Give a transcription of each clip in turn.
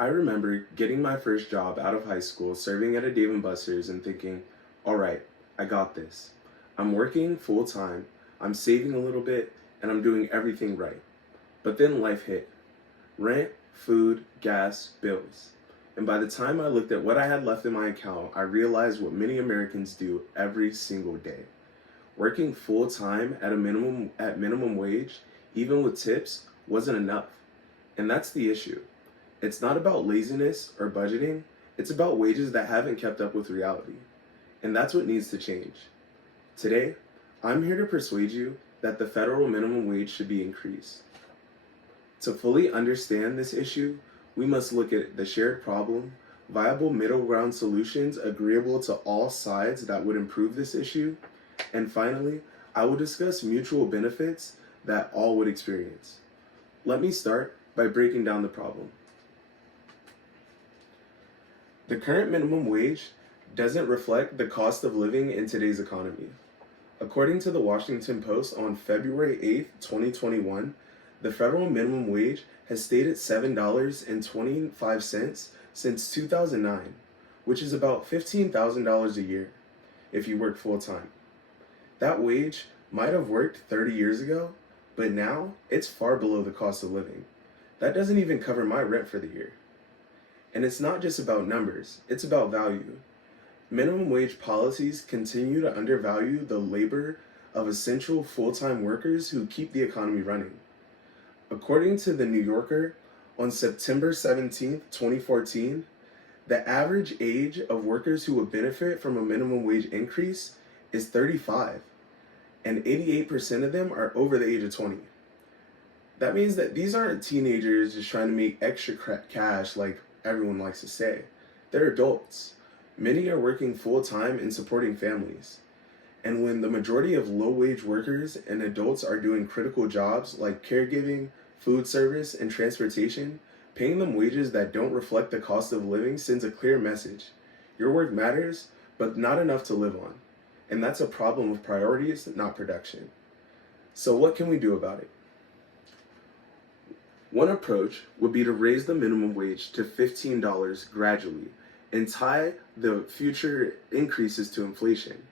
I remember getting my first job out of high school, serving at a Dave & Buster's and thinking, all right, I got this. I'm working full time, I'm saving a little bit, and I'm doing everything right. But then life hit. Rent, food, gas, bills. And by the time I looked at what I had left in my account, I realized what many Americans do every single day. Working full time at minimum wage, even with tips, wasn't enough. And that's the issue. It's not about laziness or budgeting, it's about wages that haven't kept up with reality. And that's what needs to change. Today, I'm here to persuade you that the federal minimum wage should be increased. To fully understand this issue, we must look at the shared problem, viable middle ground solutions agreeable to all sides that would improve this issue, and finally, I will discuss mutual benefits that all would experience. Let me start by breaking down the problem. The current minimum wage doesn't reflect the cost of living in today's economy. According to the Washington Post on February 8th, 2021, the federal minimum wage has stayed at $7.25 since 2009, which is about $15,000 a year if you work full time. That wage might have worked 30 years ago, but now it's far below the cost of living. That doesn't even cover my rent for the year. And it's not just about numbers, it's about value. Minimum wage policies continue to undervalue the labor of essential full-time workers who keep the economy running. According to The New Yorker, on September 17th, 2014, the average age of workers who would benefit from a minimum wage increase is 35, and 88% of them are over the age of 20. That means that these aren't teenagers just trying to make extra cash like everyone likes to say. They're adults. Many are working full-time and supporting families. And when the majority of low-wage workers and adults are doing critical jobs like caregiving, food service, and transportation, paying them wages that don't reflect the cost of living sends a clear message. Your work matters, but not enough to live on. And that's a problem of priorities, not production. So what can we do about it? One approach would be to raise the minimum wage to $15 gradually and tie the future increases to inflation.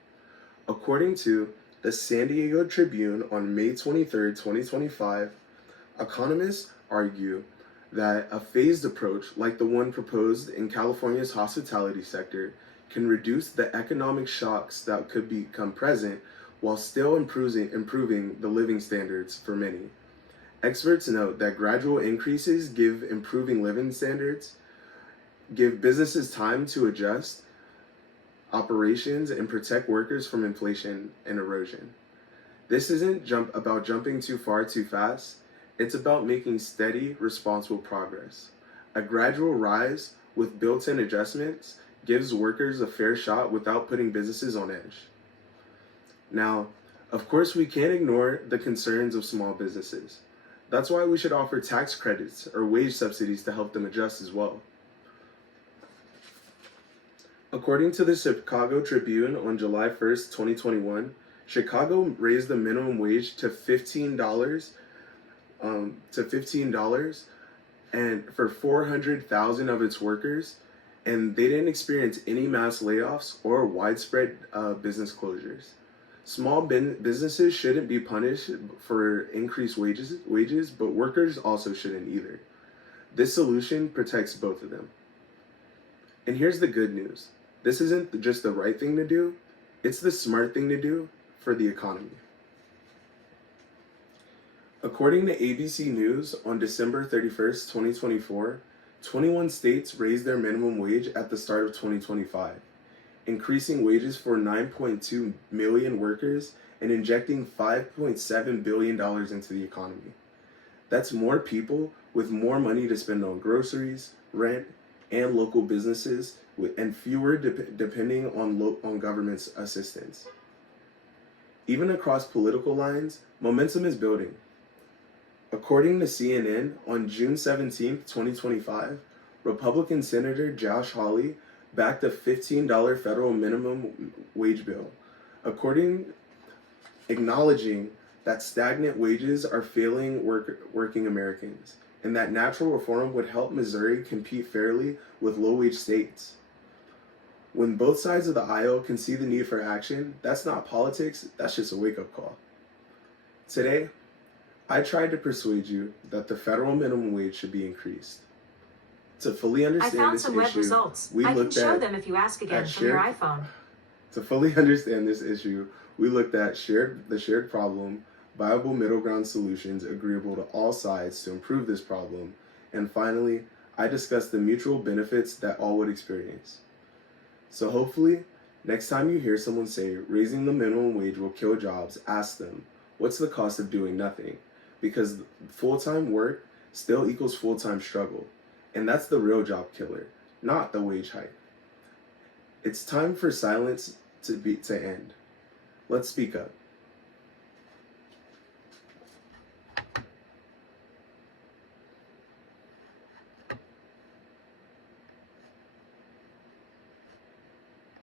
According to the San Diego Tribune on May 23, 2025, economists argue that a phased approach like the one proposed in California's hospitality sector can reduce the economic shocks that could become present while still improving the living standards for many. Experts note that gradual increases give improving living standards, give businesses time to adjust operations, and protect workers from inflation and erosion. This isn't about jumping too far too fast. It's about making steady, responsible progress. A gradual rise with built-in adjustments gives workers a fair shot without putting businesses on edge. Now, of course, we can't ignore the concerns of small businesses. That's why we should offer tax credits or wage subsidies to help them adjust as well. According to the Chicago Tribune on July 1st, 2021, Chicago raised the minimum wage to $15 and for 400,000 of its workers, and they didn't experience any mass layoffs or widespread business closures. Small businesses shouldn't be punished for increased wages, but workers also shouldn't either. This solution protects both of them. And here's the good news. This isn't just the right thing to do, it's the smart thing to do for the economy. According to ABC News on December 31st, 2024, 21 states raised their minimum wage at the start of 2025, increasing wages for 9.2 million workers and injecting $5.7 billion into the economy. That's more people with more money to spend on groceries, rent, and local businesses, and fewer depending on government's assistance. Even across political lines, momentum is building. According to CNN, on June 17, 2025, Republican Senator Josh Hawley backed a $15 federal minimum wage bill, acknowledging that stagnant wages are failing working Americans. and that natural reform would help Missouri compete fairly with low-wage states. When both sides of the aisle can see the need for action, that's not politics, that's just a wake-up call. Today, I tried to persuade you that the federal minimum wage should be increased. To fully I understand found this some web issue, results. we I can looked show at them if you ask again at from your shared iPhone. to fully understand this issue, we looked at the shared problem, viable middle ground solutions agreeable to all sides to improve this problem, and finally, I discussed the mutual benefits that all would experience. So hopefully, next time you hear someone say raising the minimum wage will kill jobs, ask them, what's the cost of doing nothing? Because full-time work still equals full-time struggle, and that's the real job killer, not the wage hike. It's time for silence to end. Let's speak up.